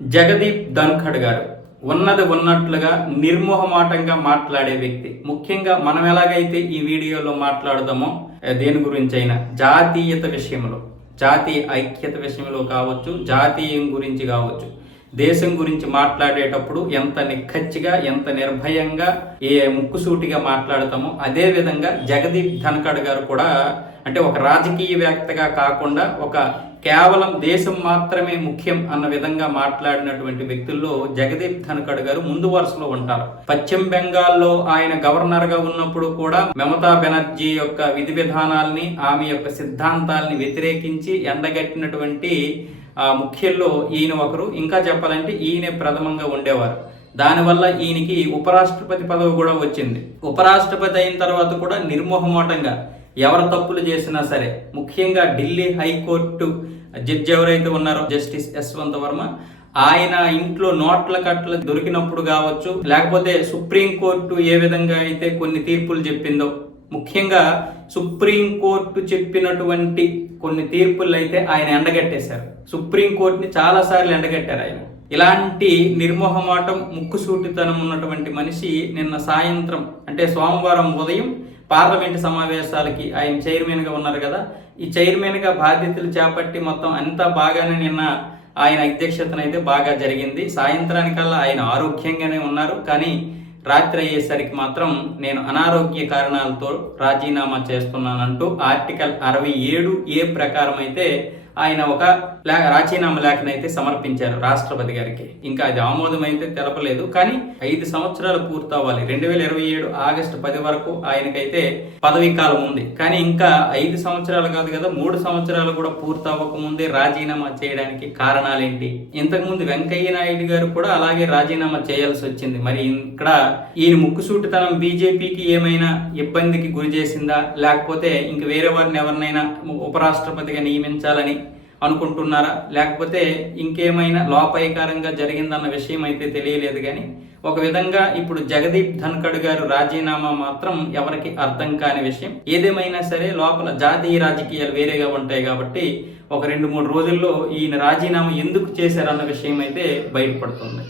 జగదీప్ ధన్ఖడ్ గారు. ఉన్నది ఉన్నట్లుగా నిర్మోహమాటంగా మాట్లాడే వ్యక్తి. ముఖ్యంగా మనం ఎలాగైతే ఈ వీడియోలో మాట్లాడదామో దేని గురించి అయినా జాతీయత విషయంలో. జాతీయ ఐక్యత విషయంలో కావచ్చు జాతీయం గురించి కావచ్చు. దేశం గురించి మాట్లాడేటప్పుడు ఎంత నిక్కచ్చిగా ఎంత నిర్భయంగా ఏ ముక్కుసూటిగా మాట్లాడతామో అదే విధంగా జగదీప్ ధన్ఖడ్ గారు కూడా అంటే ఒక రాజకీయవేత్తగా కాకుండా ఒక కేవలం దేశం మాత్రమే ముఖ్యం అన్న విధంగా మాట్లాడినటువంటి వ్యక్తుల్లో జగదీప్ ధనకడ్ గారు ముందు వరుసలో ఉంటారు. పశ్చిమ బెంగాల్లో ఆయన గవర్నర్గా ఉన్నప్పుడు కూడా మమతా బెనర్జీ యొక్క విధి విధానాల్ని ఆమె యొక్క సిద్ధాంతాల్ని వ్యతిరేకించి ఎండగట్టినటువంటి ఆ ముఖ్యుల్లో ఈయన ఒకరు. ఇంకా చెప్పాలంటే ఈయన ప్రథమంగా ఉండేవారు. దానివల్ల ఈయనకి ఉపరాష్ట్రపతి పదవి కూడా వచ్చింది. ఉపరాష్ట్రపతి అయిన తర్వాత కూడా నిర్మోహమాటంగా ఎవరు తప్పులు చేసినా సరే ముఖ్యంగా ఢిల్లీ హైకోర్టు జడ్జి ఎవరైతే ఉన్నారో జస్టిస్ యశ్వంత్ వర్మ ఆయన ఇంట్లో నోట్ల కట్ల దొరికినప్పుడు కావచ్చు లేకపోతే సుప్రీంకోర్టు ఏ విధంగా అయితే కొన్ని తీర్పులు చెప్పిందో ముఖ్యంగా సుప్రీంకోర్టు చెప్పినటువంటి కొన్ని తీర్పులు అయితే ఆయన ఎండగట్టేశారు. సుప్రీంకోర్టుని చాలాసార్లు ఎండగట్టారు ఆయన. ఇలాంటి నిర్మోహమాటం ముక్కుసూటితనం ఉన్నటువంటి మనిషి నిన్న సాయంత్రం అంటే సోమవారం ఉదయం పార్లమెంట్ సమావేశాలకి ఆయన చైర్మన్గా ఉన్నారు కదా. ఈ చైర్మన్గా బాధ్యతలు చేపట్టి మొత్తం అంతా బాగానే నిన్న ఆయన అధ్యక్షతన అయితే బాగా జరిగింది. సాయంత్రానికల్లా ఆయన ఆరోగ్యంగానే ఉన్నారు. కానీ రాత్రి అయ్యేసరికి మాత్రం నేను అనారోగ్య కారణాలతో రాజీనామా చేస్తున్నానంటూ ఆర్టికల్ అరవై ఏడు ఏ ప్రకారం అయితే ఆయన ఒక రాజీనామా లేఖనైతే సమర్పించారు రాష్ట్రపతి గారికి. ఇంకా అది ఆమోదం అయితే తెలపలేదు. కానీ ఐదు సంవత్సరాలు పూర్తవ్వాలి. రెండు వేల ఇరవై ఏడు ఆగస్టు పది వరకు ఆయనకైతే పదవీ కాలం ఉంది. కానీ ఇంకా ఐదు సంవత్సరాలు కాదు కదా మూడు సంవత్సరాలు కూడా పూర్తవ్వక ముందే రాజీనామా చేయడానికి కారణాలేంటి? ఇంతకుముందు వెంకయ్య నాయుడు గారు కూడా అలాగే రాజీనామా చేయాల్సి వచ్చింది. మరి ఇక్కడ ఈయన ముక్కుసూటితనం బీజేపీకి ఏమైనా ఇబ్బందికి గురి చేసిందా? లేకపోతే ఇంక వేరే వారిని ఎవరినైనా ఉపరాష్ట్రపతిగా నియమించాలని అనుకుంటున్నారా? లేకపోతే ఇంకేమైనా లోపాయకారంగా జరిగిందన్న విషయం అయితే తెలియలేదు కానీ ఒక విధంగా ఇప్పుడు జగదీప్ ధన్కడ్ గారు రాజీనామా మాత్రం ఎవరికి అర్థం కాని విషయం. ఏదేమైనా సరే లోపల జాతీయ రాజకీయాలు వేరేగా ఉంటాయి కాబట్టి ఒక రెండు మూడు రోజుల్లో ఈయన రాజీనామా ఎందుకు చేశారన్న విషయం అయితే బయటపడుతుంది.